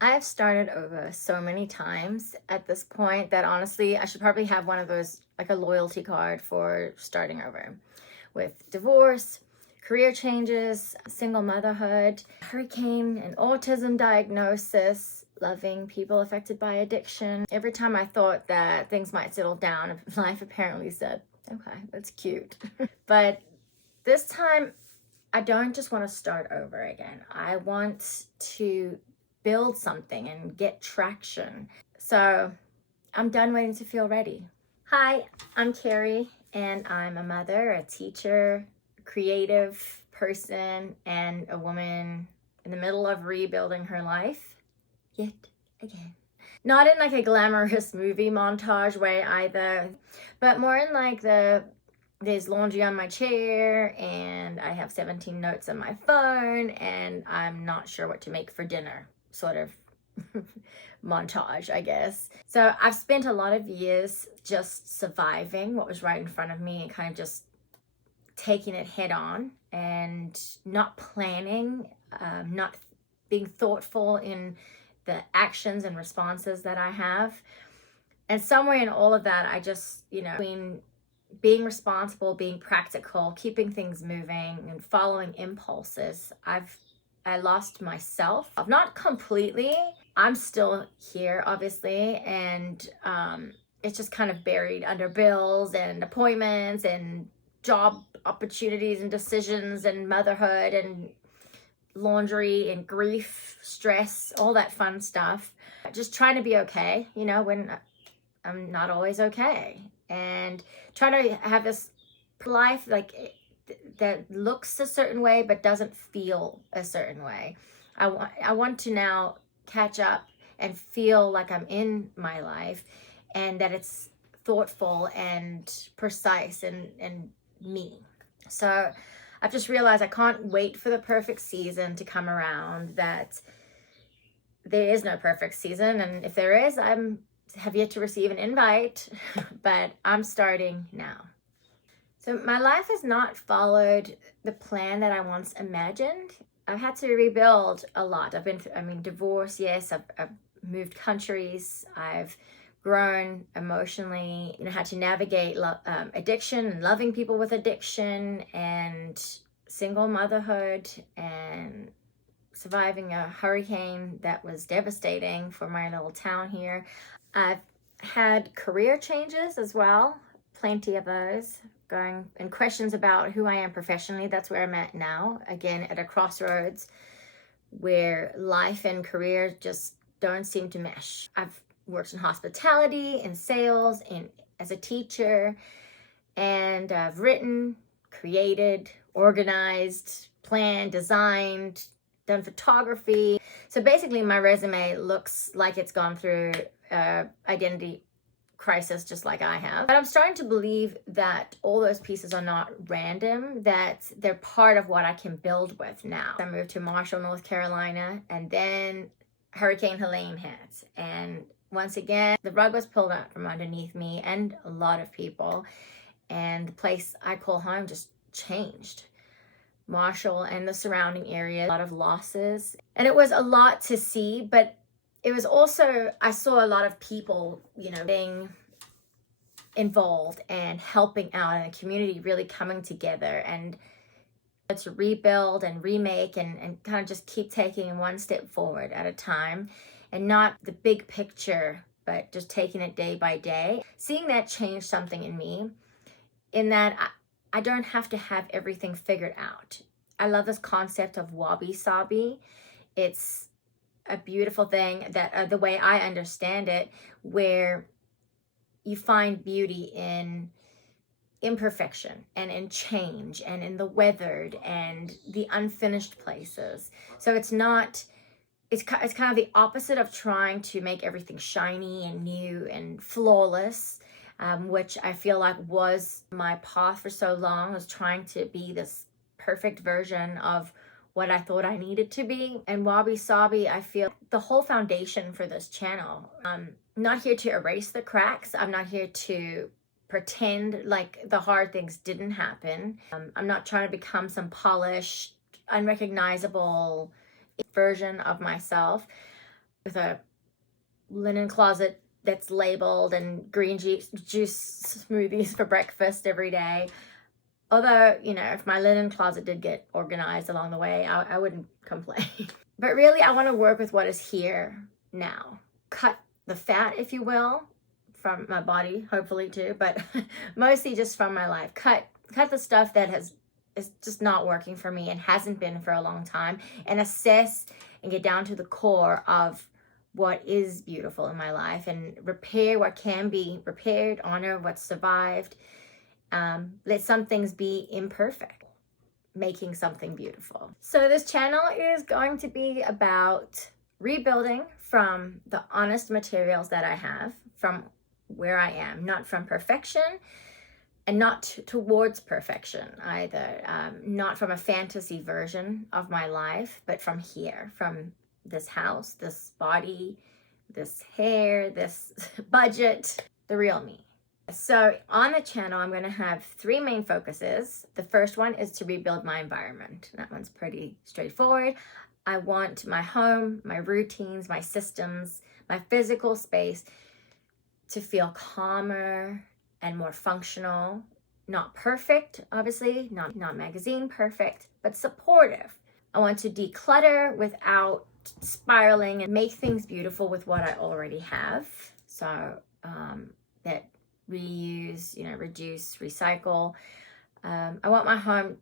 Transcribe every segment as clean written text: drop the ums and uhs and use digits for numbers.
I've started over so many times at this point that honestly, I should probably have one of those, like a loyalty card for starting over with divorce, career changes, single motherhood, hurricane, and autism diagnosis, loving people affected by addiction. Every time I thought that things might settle down, life apparently said, okay, that's cute. But this time, I don't just want to start over again. I want to build something and get traction. So I'm done waiting to feel ready. Hi, I'm Carrie, and I'm a mother, a teacher, creative person, and a woman in the middle of rebuilding her life yet again. Not in like a glamorous movie montage way either, but more in like there's laundry on my chair and I have 17 notes on my phone and I'm not sure what to make for dinner sort of montage, I guess. So I've spent a lot of years just surviving what was right in front of me and kind of just taking it head on and not planning, not being thoughtful in the actions and responses that I have. And somewhere in all of that, I just, between being responsible, being practical, keeping things moving, and following impulses, I lost myself. Not completely. I'm still here, obviously, and it's just kind of buried under bills and appointments and job opportunities and decisions and motherhood and laundry and grief, stress, all that fun stuff. Just trying to be okay, when I'm not always okay. And trying to have this life that looks a certain way but doesn't feel a certain way. I want to now catch up and feel like I'm in my life and that it's thoughtful and precise and me. So I've just realized I can't wait for the perfect season to come around, that there is no perfect season. And if there is, have yet to receive an invite, but I'm starting now. So my life has not followed the plan that I once imagined. I've had to rebuild a lot. Divorce, yes. I've moved countries. I've grown emotionally, had to navigate addiction and loving people with addiction and single motherhood and surviving a hurricane that was devastating for my little town here. I've had career changes as well, plenty of those, going and questions about who I am professionally. That's where I'm at now, again, at a crossroads where life and career just don't seem to mesh. I've worked in hospitality, in sales, and as a teacher, and I've written, created, organized, planned, designed, done photography. So basically my resume looks like it's gone through identity crisis just like I have. But I'm starting to believe that all those pieces are not random, that they're part of what I can build with now. I moved to Marshall, North Carolina, and then Hurricane Helene hit. And once again, the rug was pulled out from underneath me and a lot of people. And the place I call home just changed. Marshall and the surrounding area, a lot of losses. And it was a lot to see, but it was also, I saw a lot of people, being involved and helping out, and a community really coming together and to rebuild and remake and kind of just keep taking one step forward at a time, and not the big picture, but just taking it day by day. Seeing that change something in me, in that I don't have to have everything figured out. I love this concept of wabi-sabi. It's a beautiful thing that the way I understand it, where you find beauty in imperfection and in change and in the weathered and the unfinished places. So it's kind of the opposite of trying to make everything shiny and new and flawless, which I feel like was my path for so long, was trying to be this perfect version of what I thought I needed to be. And Wabi Sabi, I feel the whole foundation for this channel. I'm not here to erase the cracks. I'm not here to pretend like the hard things didn't happen. I'm not trying to become some polished, unrecognizable version of myself. with a linen closet that's labeled and green juice smoothies for breakfast every day. Although, you know, if my linen closet did get organized along the way, I wouldn't complain. But really, I want to work with what is here now. Cut the fat, if you will, from my body, hopefully too, but mostly just from my life. Cut the stuff that is just not working for me and hasn't been for a long time, and assess and get down to the core of what is beautiful in my life and repair what can be repaired, honor what survived. Let some things be imperfect, making something beautiful. So this channel is going to be about rebuilding from the honest materials that I have, from where I am, not from perfection and not towards perfection either. Not from a fantasy version of my life, but from here, from this house, this body, this hair, this budget, the real me. So on the channel, I'm going to have 3 main focuses. The first one is to rebuild my environment. That one's pretty straightforward. I want my home, my routines, my systems, my physical space to feel calmer and more functional. Not perfect, obviously, not magazine perfect, but supportive. I want to declutter without spiraling and make things beautiful with what I already have. So that reuse, reduce, recycle. I want my home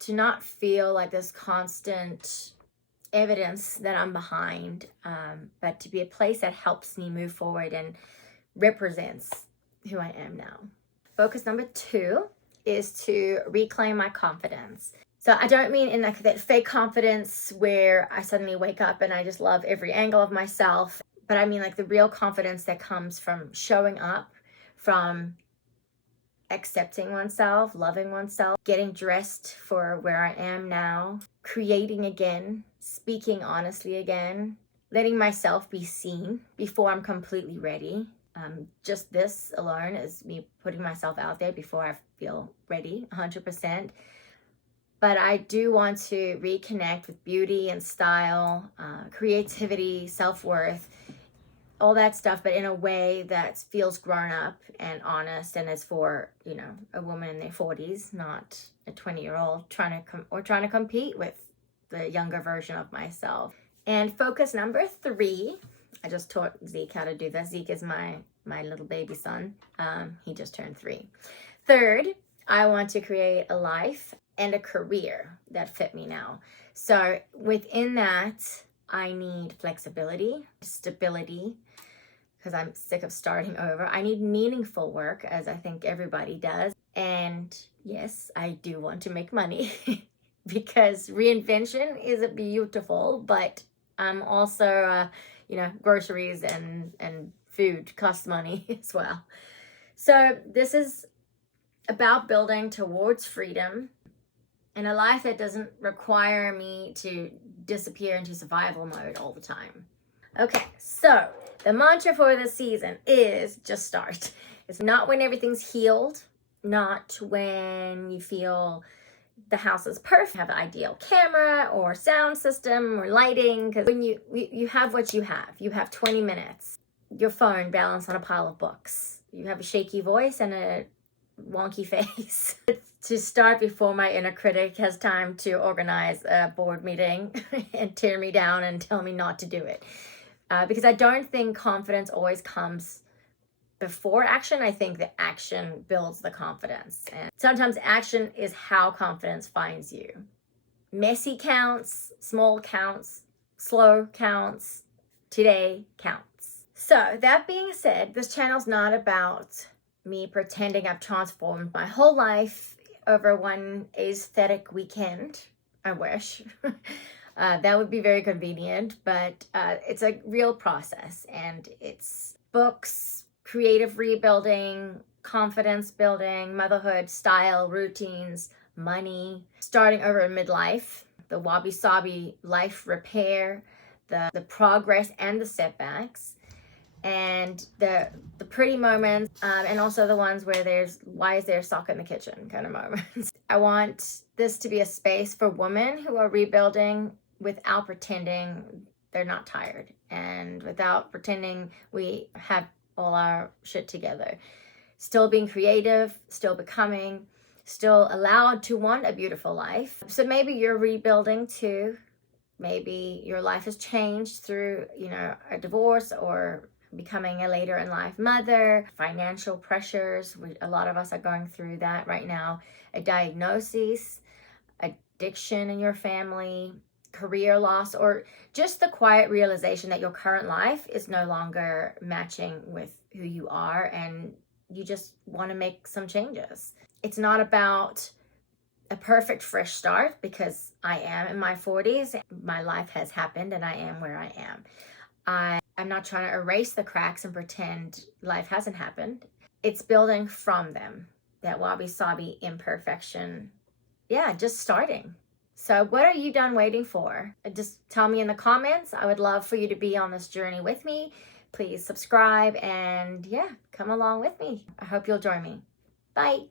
to not feel like this constant evidence that I'm behind, but to be a place that helps me move forward and represents who I am now. Focus number 2 is to reclaim my confidence. So I don't mean in like that fake confidence where I suddenly wake up and I just love every angle of myself, but I mean like the real confidence that comes from showing up, from accepting oneself, loving oneself, getting dressed for where I am now, creating again, speaking honestly again, letting myself be seen before I'm completely ready. Just this alone is me putting myself out there before I feel ready 100%. But I do want to reconnect with beauty and style, creativity, self-worth, all that stuff, but in a way that feels grown up and honest and is for, a woman in their 40s, not a 20-year-old trying to compete with the younger version of myself. And focus number 3, I just taught Zeke how to do this. Zeke is my little baby son. He just turned 3. Third, I want to create a life and a career that fit me now. So within that, I need flexibility, stability, because I'm sick of starting over. I need meaningful work, as I think everybody does. And yes, I do want to make money because reinvention is beautiful, but also, groceries and food cost money as well. So this is about building towards freedom and a life that doesn't require me to disappear into survival mode all the time. Okay, so the mantra for this season is just start. It's not when everything's healed, not when you feel the house is perfect, have an ideal camera or sound system or lighting, because when you have what you have 20 minutes, your phone balanced on a pile of books, you have a shaky voice and a wonky face. To start before my inner critic has time to organize a board meeting and tear me down and tell me not to do it. Because I don't think confidence always comes before action. I think the action builds the confidence. And sometimes action is how confidence finds you. Messy counts, small counts, slow counts, today counts. So that being said, this channel's not about me pretending I've transformed my whole life over one aesthetic weekend. I wish. That would be very convenient, but it's a real process, and it's books, creative rebuilding, confidence building, motherhood, style, routines, money, starting over in midlife, the wabi-sabi life repair, the progress and the setbacks, and the pretty moments, and also the ones where there's why is there a sock in the kitchen kind of moments. I want this to be a space for women who are rebuilding without pretending they're not tired and without pretending we have all our shit together. Still being creative, still becoming, still allowed to want a beautiful life. So maybe you're rebuilding too. Maybe your life has changed through, a divorce or becoming a later in life mother, financial pressures. A lot of us are going through that right now. A diagnosis, addiction in your family, career loss, or just the quiet realization that your current life is no longer matching with who you are and you just want to make some changes. It's not about a perfect fresh start, because I am in my 40s. My life has happened and I am where I am. I'm not trying to erase the cracks and pretend life hasn't happened. It's building from them. That wabi-sabi imperfection. Yeah, just starting. So what are you done waiting for? Just tell me in the comments. I would love for you to be on this journey with me. Please subscribe and come along with me. I hope you'll join me. Bye.